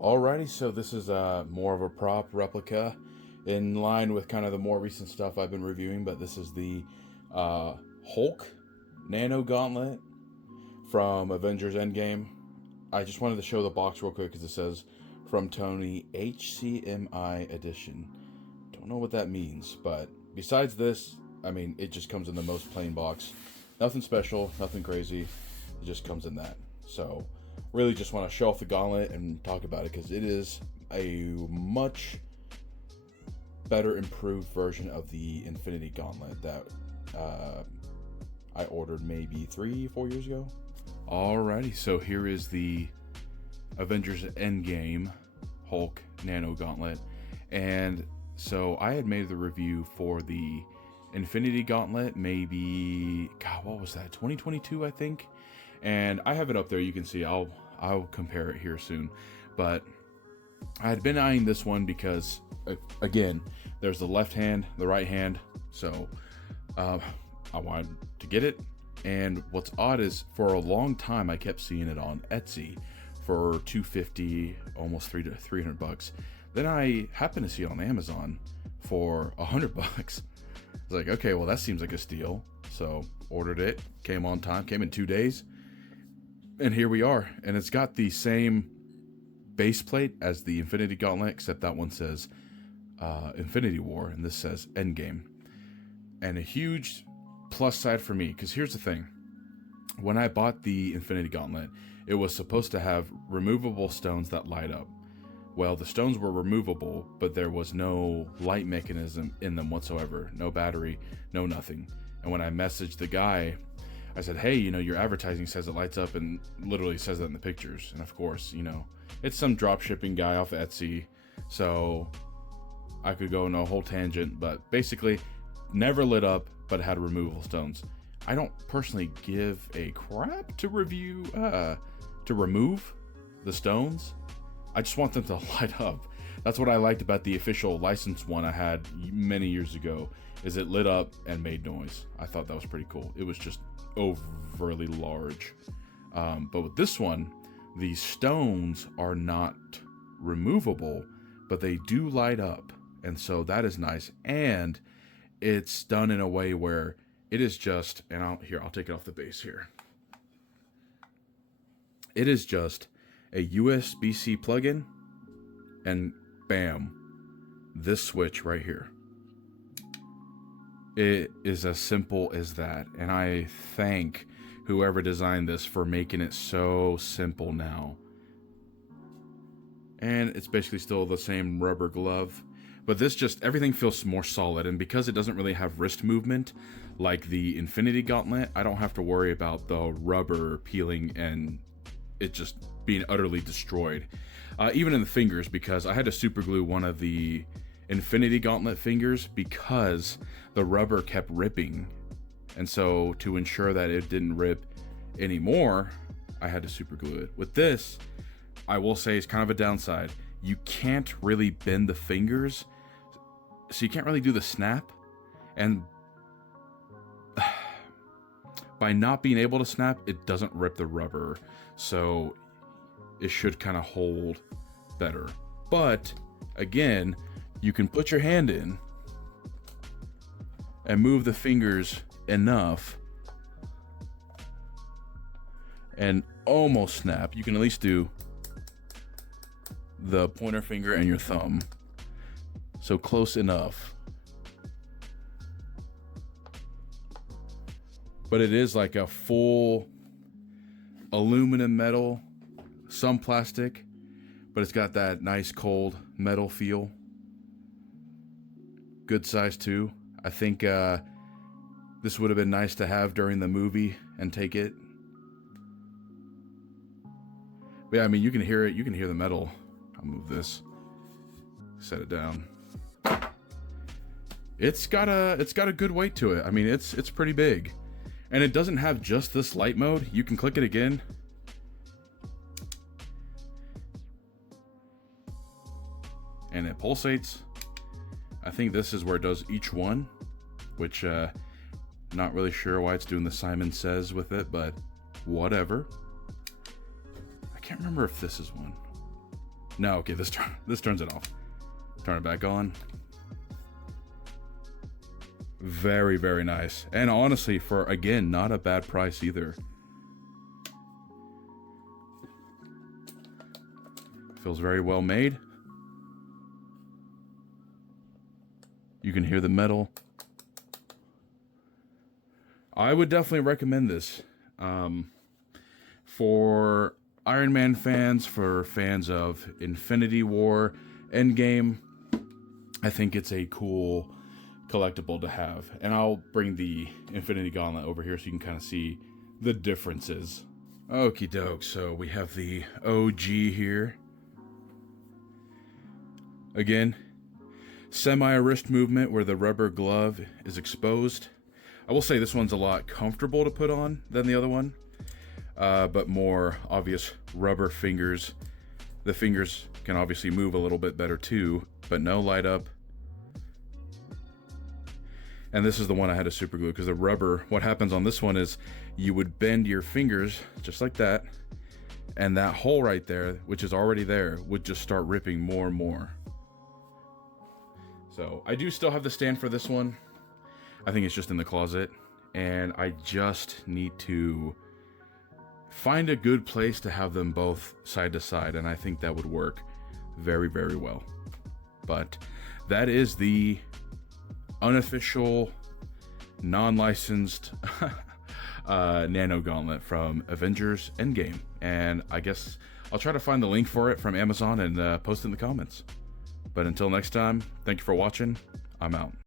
Alrighty, so this is more of a prop replica in line with kind of the more recent stuff I've been reviewing, but this is the Hulk Nano Gauntlet from Avengers Endgame. I just wanted to show the box real quick because it says from Tony HCMI edition. Don't know what that means, but besides this, I mean, it just comes in the most plain box. Nothing special, nothing crazy. It just comes in that. So really just want to show off the gauntlet and talk about it because it is a much better improved version of the Infinity Gauntlet that I ordered maybe 3-4 years ago. Alrighty, so here is the Avengers Endgame Hulk Nano Gauntlet. And so I had made the review for the Infinity Gauntlet maybe, God, what was that, 2022 I think? And I have it up there, you can see. I'll compare it here soon. But I had been eyeing this one because, again, there's the left hand, the right hand. So I wanted to get it. And what's odd is for a long time I kept seeing it on Etsy for $250, almost $300. Then I happened to see it on Amazon for $100. I was like, okay, well that seems like a steal. So ordered it, came on time, came in 2 days. And here we are, and it's got the same base plate as the Infinity Gauntlet, except that one says Infinity War, and this says Endgame. And a huge plus side for me, because here's the thing. When I bought the Infinity Gauntlet, it was supposed to have removable stones that light up. Well, the stones were removable, but there was no light mechanism in them whatsoever. No battery, no nothing. And when I messaged the guy, I said, hey, your advertising says it lights up, and literally says that in the pictures. And of course, it's some drop shipping guy off Etsy. So I could go on a whole tangent, but basically never lit up, but had removable stones. I don't personally give a crap to remove the stones. I just want them to light up. That's what I liked about the official licensed one I had many years ago, is it lit up and made noise. I thought that was pretty cool. It was just overly large. But with this one, the stones are not removable, but they do light up. And so that is nice. And it's done in a way where it is just, and I'll take it off the base here. It is just a USB-C plug-in, and bam, this switch right here. It is as simple as that, and I thank whoever designed this for making it so simple now. And it's basically still the same rubber glove, but this just, everything feels more solid, and because it doesn't really have wrist movement like the Infinity Gauntlet, I don't have to worry about the rubber peeling and it just being utterly destroyed. Even in the fingers, because I had to super glue one of the Infinity Gauntlet fingers because the rubber kept ripping. And so to ensure that it didn't rip anymore, I had to super glue it. With this, I will say it's kind of a downside. You can't really bend the fingers, so you can't really do the snap. And by not being able to snap, it doesn't rip the rubber. So it should kind of hold better. But again, you can put your hand in and move the fingers enough and almost snap. You can at least do the pointer finger and your thumb. So close enough. But it is like a full aluminum metal, some plastic, but it's got that nice cold metal feel. Good size too. I think this would have been nice to have during the movie and take it. But yeah, I mean, you can hear it. You can hear the metal. I'll move this. Set it down. It's got a good weight to it. I mean, it's pretty big. And it doesn't have just this light mode. You can click it again. And it pulsates. I think this is where it does each one, which not really sure why it's doing the Simon Says with it, but whatever. I can't remember if this is one. No, okay, this turns it off. Turn it back on. Very, very nice. And honestly, for, again, not a bad price either. Feels very well made. You can hear the metal. I would definitely recommend this. For Iron Man fans, for fans of Infinity War, Endgame, I think it's a cool collectible to have. And I'll bring the Infinity Gauntlet over here so you can kind of see the differences. Okie doke, so we have the OG here. Again, semi-wrist movement where the rubber glove is exposed. I will say this one's a lot comfortable to put on than the other one, but more obvious rubber fingers. The fingers can obviously move a little bit better too, but no light up. And this is the one I had to super glue because the rubber, what happens on this one is you would bend your fingers just like that, and that hole right there, which is already there, would just start ripping more and more. So I do still have the stand for this one. I think it's just in the closet, and I just need to find a good place to have them both side to side, and I think that would work very, very well. But that is the unofficial, non-licensed Nano Gauntlet from Avengers Endgame, and I guess I'll try to find the link for it from Amazon and post it in the comments. But until next time, thank you for watching. I'm out.